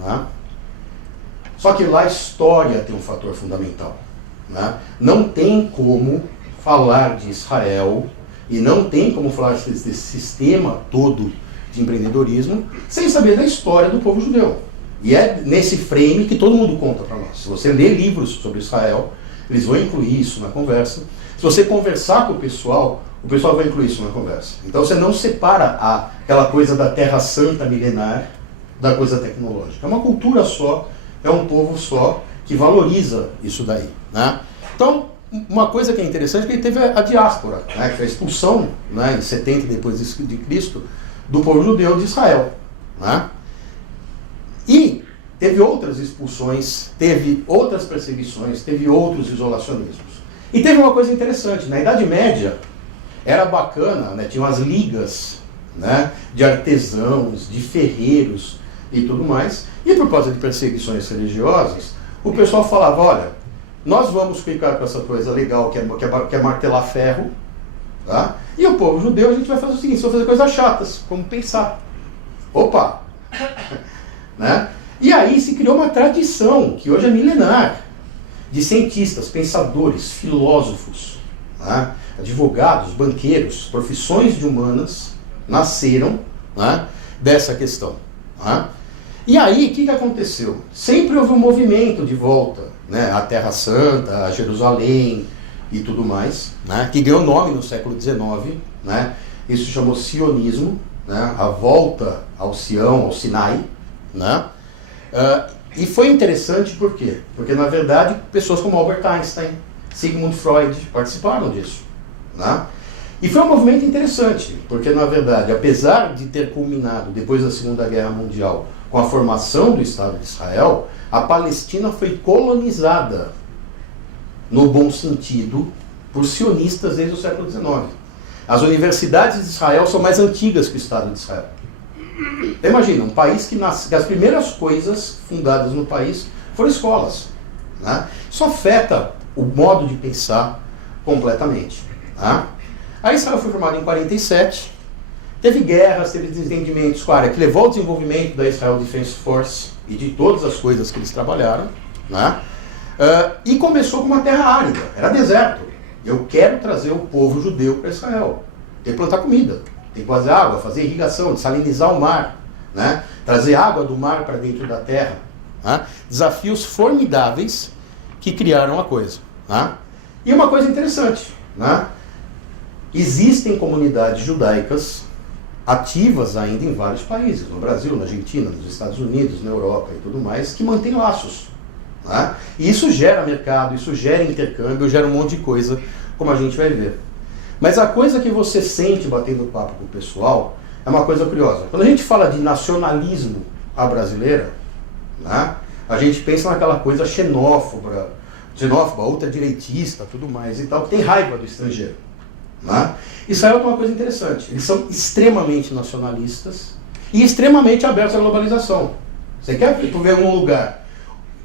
Né? Só que lá a história tem um fator fundamental. Né? Não tem como falar de Israel e não tem como falar desse sistema todo de empreendedorismo sem saber da história do povo judeu. E é nesse frame que todo mundo conta para nós. Se você ler livros sobre Israel, eles vão incluir isso na conversa. Se você conversar com o pessoal vai incluir isso na conversa. Então você não separa aquela coisa da Terra Santa milenar da coisa tecnológica. É uma cultura só, é um povo só que valoriza isso daí. Né? Então, uma coisa que é interessante é que ele teve a diáspora, né, que foi a expulsão, né, em 70 depois de Cristo, do povo judeu de Israel. Né? E teve outras expulsões, teve outras perseguições, teve outros isolacionismos. E teve uma coisa interessante, na Idade Média era bacana, né, tinham as ligas, né, de artesãos, de ferreiros e tudo mais, e por causa de perseguições religiosas, o pessoal falava, olha, nós vamos ficar com essa coisa legal que é martelar ferro, tá? E o povo judeu a gente vai fazer o seguinte, vai fazer coisas chatas, como pensar. Opa! Né? E aí se criou uma tradição, que hoje é milenar, de cientistas, pensadores, filósofos, né? Advogados, banqueiros, profissões de humanas nasceram, né, dessa questão. Né? E aí, o que aconteceu? Sempre houve um movimento de volta, né, à Terra Santa, a Jerusalém e tudo mais, né, que ganhou nome no século XIX, né, isso se chamou sionismo, né, a volta ao Sião, ao Sinai, né, e foi interessante por quê? Porque, na verdade, pessoas como Albert Einstein, Sigmund Freud participaram disso. Né? E foi um movimento interessante, porque, na verdade, apesar de ter culminado depois da Segunda Guerra Mundial com a formação do Estado de Israel, a Palestina foi colonizada, no bom sentido, por sionistas desde o século XIX. As universidades de Israel são mais antigas que o Estado de Israel. Imagina, um país que as primeiras coisas fundadas no país foram escolas. Né? Isso afeta o modo de pensar completamente. Tá? A Israel foi formada em 47, teve guerras, teve desentendimentos com a área que levou ao desenvolvimento da Israel Defense Force e de todas as coisas que eles trabalharam, né? E começou com uma terra árida, era deserto. Eu quero trazer o povo judeu para Israel. Tem que plantar comida, tem que fazer água, fazer irrigação, desalinizar o mar, né? Trazer água do mar para dentro da terra. Né? Desafios formidáveis que criaram a coisa. Né? E uma coisa interessante, né? Existem comunidades judaicas ativas ainda em vários países, no Brasil, na Argentina, nos Estados Unidos, na Europa e tudo mais, que mantêm laços. Né? E isso gera mercado, isso gera intercâmbio, gera um monte de coisa, como a gente vai ver. Mas a coisa que você sente batendo papo com o pessoal é uma coisa curiosa. Quando a gente fala de nacionalismo à brasileira, né, a gente pensa naquela coisa xenófoba, ultradireitista, tudo mais e tal, que tem raiva do estrangeiro. Né? Israel tem uma coisa interessante, eles são extremamente nacionalistas e extremamente abertos à globalização. Você quer ver algum lugar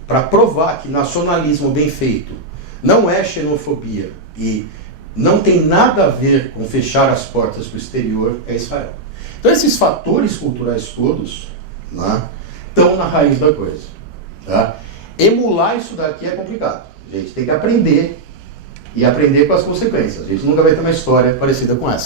para provar que nacionalismo bem feito não é xenofobia e não tem nada a ver com fechar as portas para o exterior, é Israel. Então esses fatores culturais todos, né, estão na raiz da coisa. Tá? Emular isso daqui é complicado. A gente tem que aprender e aprender com as consequências. A gente nunca vai ter uma história parecida com essa.